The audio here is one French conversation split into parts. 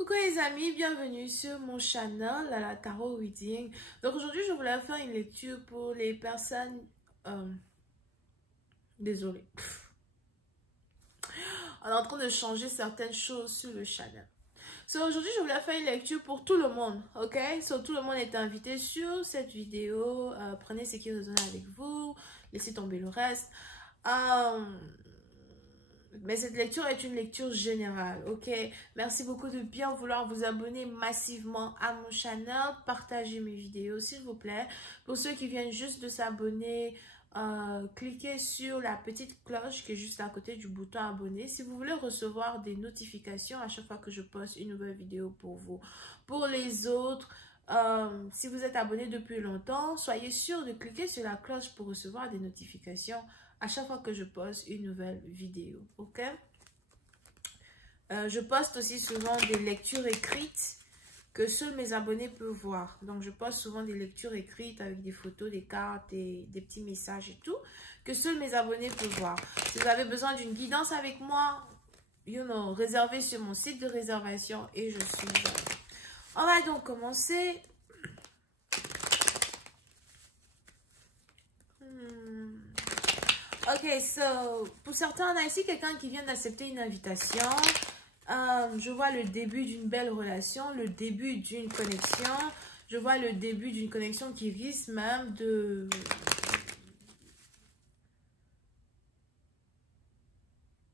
Coucou les amis, bienvenue sur mon channel, la Tarot Reading. Donc aujourd'hui, je voulais faire une lecture pour les personnes... Désolée. On est en train de changer certaines choses sur le channel. Aujourd'hui, je voulais faire une lecture pour tout le monde, ok? Tout le monde est invité sur cette vidéo. Prenez ce qui résonne avec vous, laissez tomber le reste. Mais cette lecture est une lecture générale, ok? Merci beaucoup de bien vouloir vous abonner massivement à mon channel. Partagez mes vidéos, s'il vous plaît. Pour ceux qui viennent juste de s'abonner, cliquez sur la petite cloche qui est juste à côté du bouton abonner. Si vous voulez recevoir des notifications à chaque fois que je poste une nouvelle vidéo pour vous. Pour les autres, si vous êtes abonné depuis longtemps, soyez sûr de cliquer sur la cloche pour recevoir des notifications à chaque fois que je poste une nouvelle vidéo, ok? Je poste aussi souvent des lectures écrites que seuls mes abonnés peuvent voir. Donc, je poste souvent des lectures écrites avec des photos, des cartes et des petits messages et tout, que seuls mes abonnés peuvent voir. Si vous avez besoin d'une guidance avec moi, réservez sur mon site de réservation et je suis là. On va donc commencer. Ok, pour certains, on a ici quelqu'un qui vient d'accepter une invitation. Je vois le début d'une belle relation, le début d'une connexion. Je vois le début d'une connexion qui risque même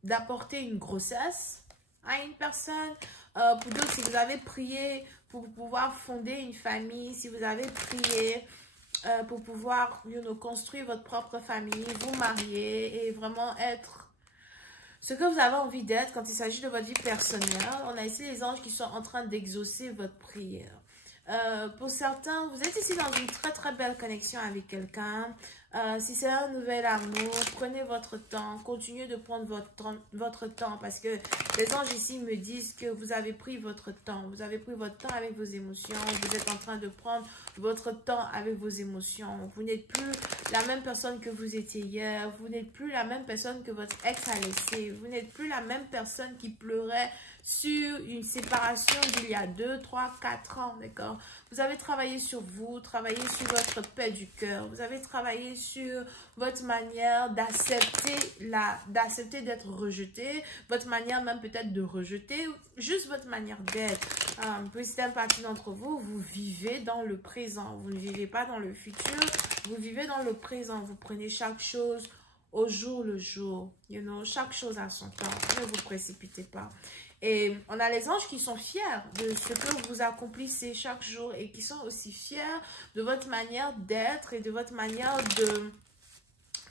d'apporter une grossesse à une personne. Pour d'autres, si vous avez prié pour pouvoir fonder une famille, si vous avez prié pour pouvoir construire votre propre famille, vous marier et vraiment être ce que vous avez envie d'être quand il s'agit de votre vie personnelle. On a ici les anges qui sont en train d'exaucer votre prière. Pour certains, vous êtes ici dans une très belle connexion avec quelqu'un. Si c'est un nouvel amour, prenez votre temps, continuez de prendre votre temps parce que les anges ici me disent que vous avez pris votre temps. Vous avez pris votre temps avec vos émotions. Vous êtes en train de prendre votre temps avec vos émotions. Vous n'êtes plus la même personne que vous étiez hier. Vous n'êtes plus la même personne que votre ex a laissé. Vous n'êtes plus la même personne qui pleurait sur une séparation d'il y a 2, 3, 4 ans, d'accord? Vous avez travaillé sur vous, travaillé sur votre paix du cœur. Vous avez travaillé sur votre manière d'accepter d'être rejeté, votre manière même peut-être de rejeter, juste votre manière d'être. Pour certaines parties d'entre vous, vous vivez dans le présent. Vous ne vivez pas dans le futur, vous vivez dans le présent. Vous prenez chaque chose au jour le jour. Chaque chose a son temps. Ne vous précipitez pas. Et on a les anges qui sont fiers de ce que vous accomplissez chaque jour et qui sont aussi fiers de votre manière d'être et de votre manière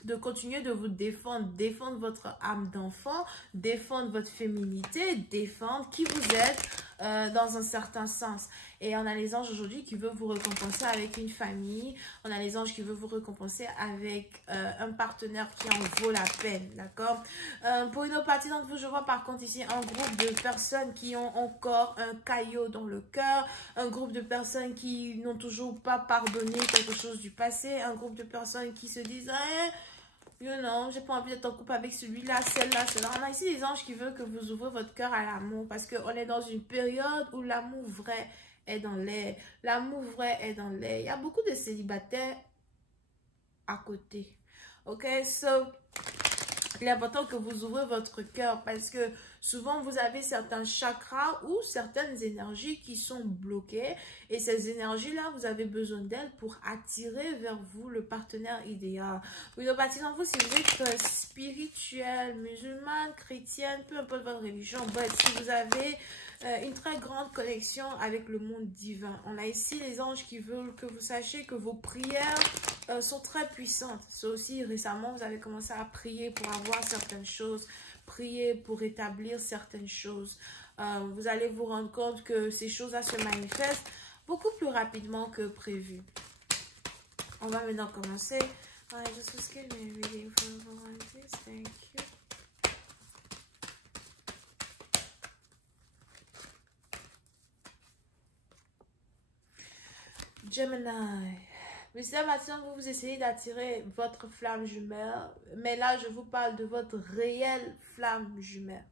de continuer de vous défendre, défendre votre âme d'enfant, défendre votre féminité, défendre qui vous êtes dans un certain sens. Et on a les anges aujourd'hui qui veulent vous récompenser avec une famille, on a les anges qui veulent vous récompenser avec un partenaire qui en vaut la peine, d'accord? Pour une autre partie d'entre vous, je vois par contre ici un groupe de personnes qui ont encore un caillot dans le cœur, un groupe de personnes qui n'ont toujours pas pardonné quelque chose du passé, un groupe de personnes qui se disent j'ai pas envie d'être en couple avec celui-là, celle-là, celle-là. On a ici des anges qui veulent que vous ouvrez votre cœur à l'amour parce qu'on est dans une période où l'amour vrai est dans l'air. L'amour vrai est dans l'air. Il y a beaucoup de célibataires à côté. Ok, il est important que vous ouvrez votre cœur parce que souvent vous avez certains chakras ou certaines énergies qui sont bloquées et ces énergies-là, vous avez besoin d'elles pour attirer vers vous le partenaire idéal. Une partie d'entre vous, si vous êtes spirituel, musulmane, chrétienne, peu importe votre religion, si vous avez une très grande connexion avec le monde divin. On a ici les anges qui veulent que vous sachiez que vos prières sont très puissantes. C'est aussi récemment, vous avez commencé à prier pour avoir certaines choses, prier pour établir certaines choses. Vous allez vous rendre compte que ces choses-là se manifestent beaucoup plus rapidement que prévu. On va maintenant commencer. I just was getting a reading from Volantis. Thank you. Gemini. Monsieur Mathieu, vous essayez d'attirer votre flamme jumelle, mais là, je vous parle de votre réelle flamme jumelle.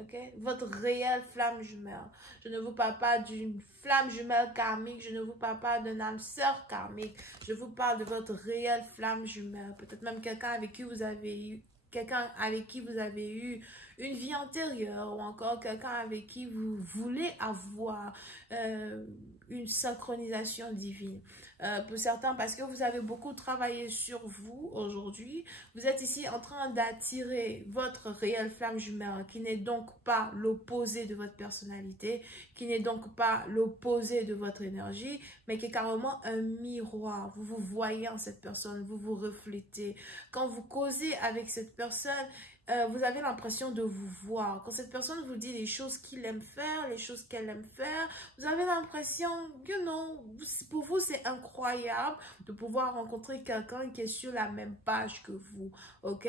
Ok? Votre réelle flamme jumelle. Je ne vous parle pas d'une flamme jumelle karmique. Je ne vous parle pas d'une âme sœur karmique. Je vous parle de votre réelle flamme jumelle. Peut-être même quelqu'un avec qui vous avez eu une vie antérieure ou encore quelqu'un avec qui vous voulez avoir une synchronisation divine. Pour certains, parce que vous avez beaucoup travaillé sur vous aujourd'hui, vous êtes ici en train d'attirer votre réelle flamme jumelle qui n'est donc pas l'opposé de votre personnalité, qui n'est donc pas l'opposé de votre énergie, mais qui est carrément un miroir. Vous vous voyez en cette personne, vous vous reflétez. Quand vous causez avec cette personne, vous avez l'impression de vous voir. Quand cette personne vous dit les choses qu'il aime faire, les choses qu'elle aime faire, vous avez l'impression que non, pour vous c'est incroyable de pouvoir rencontrer quelqu'un qui est sur la même page que vous, ok?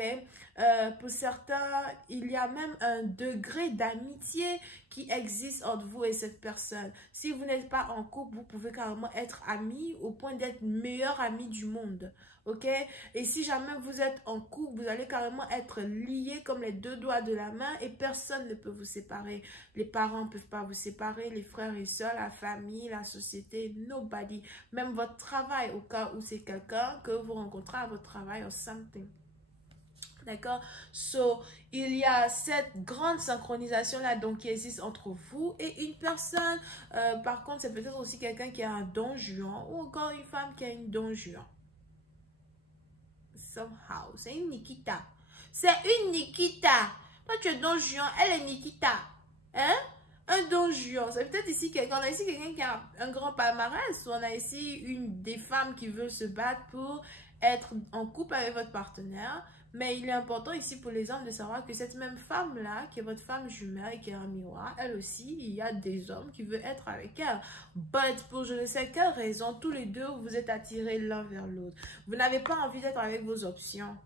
Pour certains, il y a même un degré d'amitié qui existe entre vous et cette personne. Si vous n'êtes pas en couple, vous pouvez carrément être amis au point d'être meilleur ami du monde. Ok? Et si jamais vous êtes en couple, vous allez carrément être liés comme les deux doigts de la main et personne ne peut vous séparer. Les parents ne peuvent pas vous séparer, les frères et sœurs, la famille, la société, nobody. Même votre travail, au cas où c'est quelqu'un que vous rencontrez à votre travail or something. D'accord? So, il y a cette grande synchronisation-là donc qui existe entre vous et une personne. Par contre, c'est peut-être aussi quelqu'un qui a un don juan ou encore une femme qui a une don juan. Somehow. C'est une Nikita. C'est une Nikita. Toi, tu es Don Juan, elle est Nikita. Hein? Un Don Juan. C'est peut-être ici quelqu'un. On a ici quelqu'un qui a un grand palmarès. Ou on a ici une des femmes qui veut se battre pour être en couple avec votre partenaire. Mais il est important ici pour les hommes de savoir que cette même femme-là, qui est votre femme jumelle et qui est un miroir, elle aussi, il y a des hommes qui veulent être avec elle. But pour je ne sais quelle raison, tous les deux, vous êtes attirés l'un vers l'autre. Vous n'avez pas envie d'être avec vos options.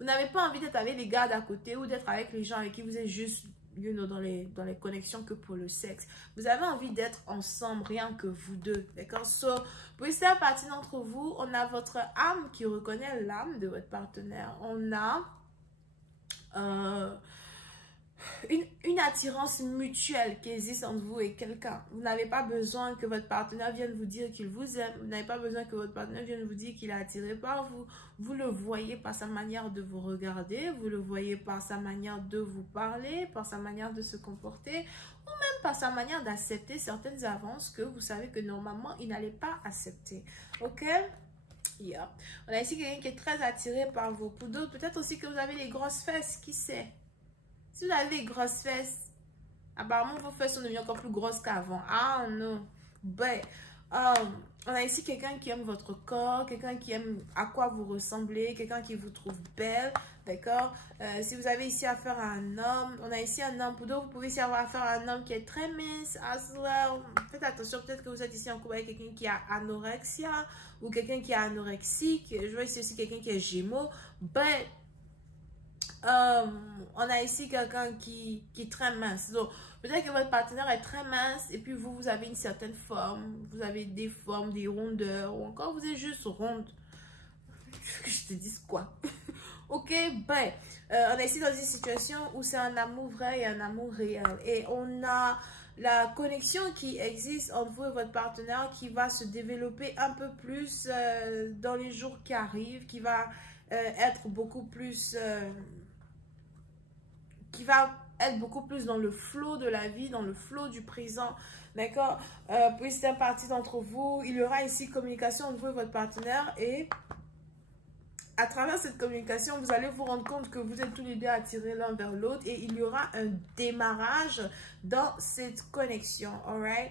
Vous n'avez pas envie d'être avec les gars d'à côté ou d'être avec les gens avec qui vous êtes juste dans les connexions que pour le sexe. Vous avez envie d'être ensemble, rien que vous deux. D'accord? So, pour cette partie d'entre vous, on a votre âme qui reconnaît l'âme de votre partenaire. On a une attirance mutuelle qui existe entre vous et quelqu'un. Vous n'avez pas besoin que votre partenaire vienne vous dire qu'il vous aime. Vous n'avez pas besoin que votre partenaire vienne vous dire qu'il est attiré par vous. Vous le voyez par sa manière de vous regarder. Vous le voyez par sa manière de vous parler, par sa manière de se comporter ou même par sa manière d'accepter certaines avances que vous savez que normalement, il n'allait pas accepter. Ok? Yeah. On a ici quelqu'un qui est très attiré par vous. Pour d'autres, peut-être aussi que vous avez les grosses fesses. Qui sait? Si vous avez des grosses fesses, apparemment vos fesses sont devenues encore plus grosses qu'avant. Ah non. Ben, on a ici quelqu'un qui aime votre corps, quelqu'un qui aime à quoi vous ressemblez, quelqu'un qui vous trouve belle, d'accord? Si vous avez ici affaire à un homme, on a ici un homme. Pour d'autres, vous pouvez ici avoir affaire à un homme qui est très mince, as well. Faites attention, peut-être que vous êtes ici en couple avec quelqu'un qui a anorexia ou quelqu'un qui est anorexique. Je vois ici aussi quelqu'un qui est gémeaux. Ben, on a ici quelqu'un qui est très mince. Donc, peut-être que votre partenaire est très mince et puis vous avez une certaine forme. Vous avez des formes, des rondeurs ou encore vous êtes juste ronde. Que je te dise quoi? Ok, ben, on est ici dans une situation où c'est un amour vrai et un amour réel. Et on a la connexion qui existe entre vous et votre partenaire qui va se développer un peu plus dans les jours qui arrivent, qui va être beaucoup plus... qui va être beaucoup plus dans le flow de la vie, dans le flow du présent, d'accord? Pour certaines parties d'entre vous, il y aura ici communication entre vous et votre partenaire et à travers cette communication, vous allez vous rendre compte que vous êtes tous les deux attirés l'un vers l'autre et il y aura un démarrage dans cette connexion, alright?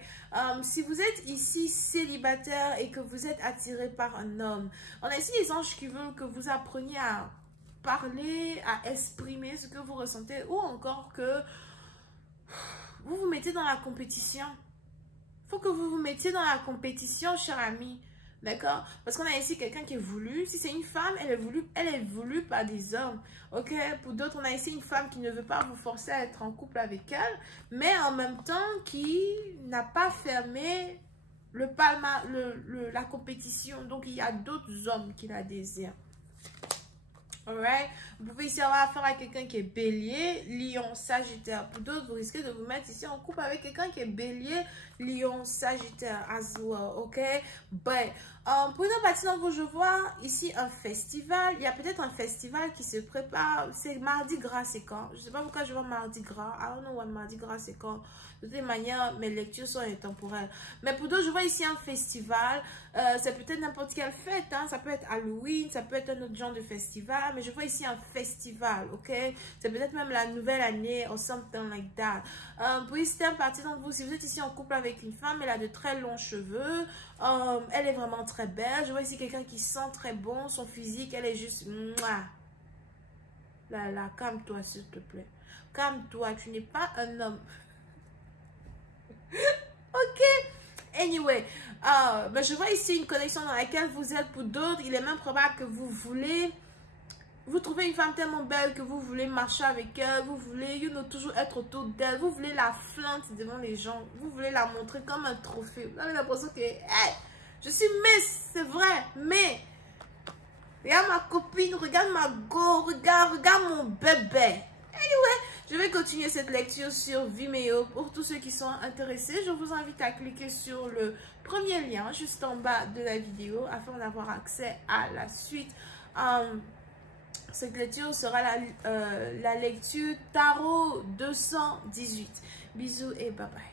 Si vous êtes ici célibataire et que vous êtes attiré par un homme, on a ici les anges qui veulent que vous appreniez à parler, à exprimer ce que vous ressentez ou encore que vous vous mettez dans la compétition. Il faut que vous vous mettiez dans la compétition, cher ami. D'accord? Parce qu'on a ici quelqu'un qui est voulu. Si c'est une femme, elle est voulue par des hommes. Ok? Pour d'autres, on a ici une femme qui ne veut pas vous forcer à être en couple avec elle, mais en même temps qui n'a pas fermé la compétition. Donc, il y a d'autres hommes qui la désirent. Alright? Vous pouvez ici avoir affaire à quelqu'un qui est bélier, lion, sagittaire. Pour d'autres, vous risquez de vous mettre ici en couple avec quelqu'un qui est bélier, lion, sagittaire as well, ok? But, pour une partie d'entre vous, je vois ici un festival. Il y a peut-être un festival qui se prépare. C'est Mardi Gras, c'est quand? Je ne sais pas pourquoi je vois Mardi Gras. I don't know what Mardi Gras, c'est quand. De toute manière, mes lectures sont intemporelles. Mais pour d'autres, je vois ici un festival. C'est peut-être n'importe quelle fête. Hein. Ça peut être Halloween, ça peut être un autre genre de festival. Mais je vois ici un festival, ok? C'est peut-être même la nouvelle année or something like that. Pour ici, un parti d'entre vous, si vous êtes ici en couple avec une femme, elle a de très longs cheveux. Elle est vraiment très belle. Je vois ici quelqu'un qui sent très bon. Son physique, elle est juste... Mouah. Là, calme-toi, s'il te plaît. Calme-toi, tu n'es pas un homme. Ok. Anyway, ben je vois ici une connexion dans laquelle vous êtes. Pour d'autres, il est même probable que vous voulez... Vous trouvez une femme tellement belle que vous voulez marcher avec elle. Vous voulez, toujours être autour d'elle. Vous voulez la flanter devant les gens. Vous voulez la montrer comme un trophée. Vous avez l'impression que... Hey, je suis Miss, c'est vrai. Mais... Regarde ma copine, regarde ma go, regarde mon bébé. Anyway, je vais continuer cette lecture sur Vimeo. Pour tous ceux qui sont intéressés, je vous invite à cliquer sur le premier lien juste en bas de la vidéo afin d'avoir accès à la suite. Cette lecture sera la lecture Tarot 218. Bisous et bye bye.